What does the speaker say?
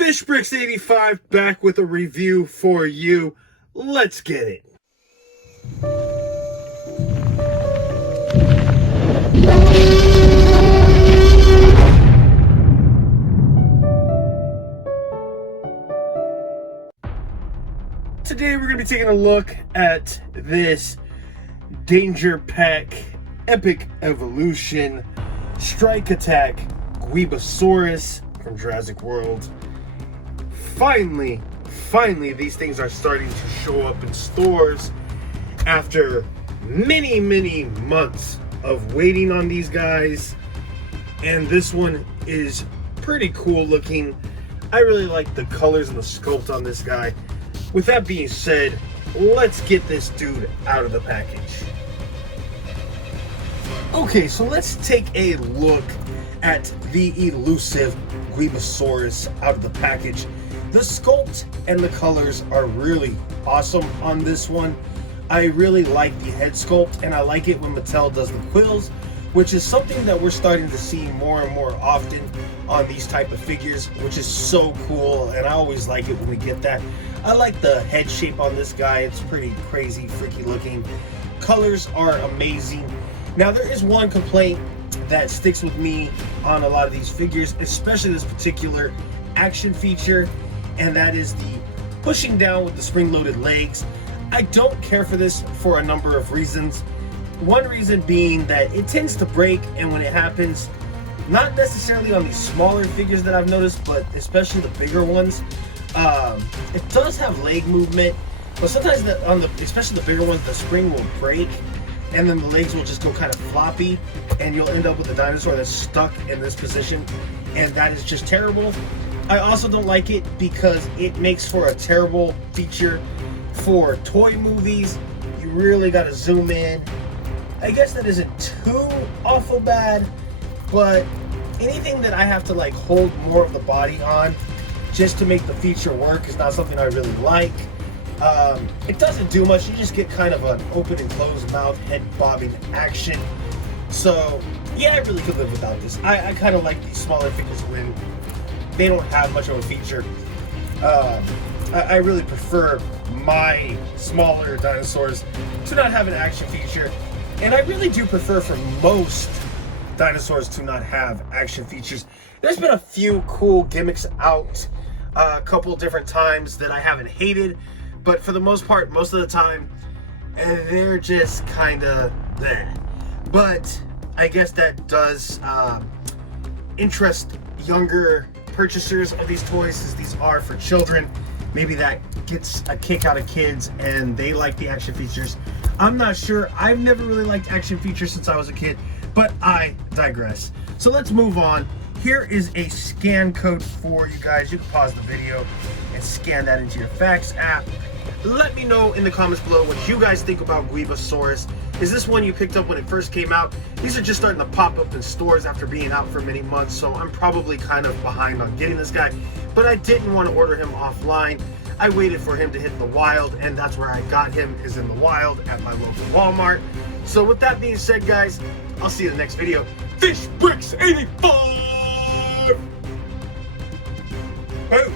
FishBricks85 back with a review for you. Let's get it. Today we're going to be taking a look at this Danger Pack Epic Evolution Strike Attack Guiabasaurus from Jurassic World. Finally, these things are starting to show up in stores after many months of waiting on these guys. And this one is pretty cool looking. I really like the colors and the sculpt on this guy. With that being said, let's get this dude out of the package. Okay, so let's take a look at the elusive Guiabasaurus out of the package. The sculpt and the colors are really awesome on this one. I really like the head sculpt, and I like it when Mattel does the quills, which is something that we're starting to see more and more often on these type of figures, which is so cool, and I always like it when we get that. I like the head shape on this guy. It's pretty crazy, freaky looking. Colors are amazing. Now, there is one complaint that sticks with me on a lot of these figures, especially this particular action feature, and that is the pushing down with the spring-loaded legs. I don't care for this for a number of reasons. One reason being that it tends to break, and when it happens, not necessarily on these smaller figures that I've noticed, but especially the bigger ones, it does have leg movement, but sometimes especially the bigger ones, the spring will break, and then the legs will just go kind of floppy, and you'll end up with a dinosaur that's stuck in this position, and that is just terrible. I also don't like it because it makes for a terrible feature for toy movies. You really got to zoom in. I guess that isn't too awful bad, but anything that I have to like hold more of the body on just to make the feature work is not something I really like. It doesn't do much. You just get kind of an open and closed mouth, head bobbing action. So yeah, I really could live without this. I kind of like these smaller figures when they don't have much of a feature. I really prefer my smaller dinosaurs to not have an action feature. And I really do prefer for most dinosaurs to not have action features. There's been a few cool gimmicks out a couple different times that I haven't hated, but for the most part, most of the time, they're just kind of bleh. But I guess that does interest younger purchasers of these toys, since these are for children. Maybe that gets a kick out of kids and they like the action features. I'm not sure. I've never really liked action features since I was a kid, but I digress. So let's move on. Here is a scan code for you guys. You can pause the video and scan that into your fax app. Let me know in the comments below what you guys think about Guiabasaurus. Is this one you picked up when it first came out? These are just starting to pop up in stores after being out for many months, so I'm probably kind of behind on getting this guy, but I didn't want to order him offline. I waited for him to hit the wild, and that's where I got him, is in the wild at my local Walmart. So with that being said, guys, I'll see you in the next video. FishBricks85! Boom!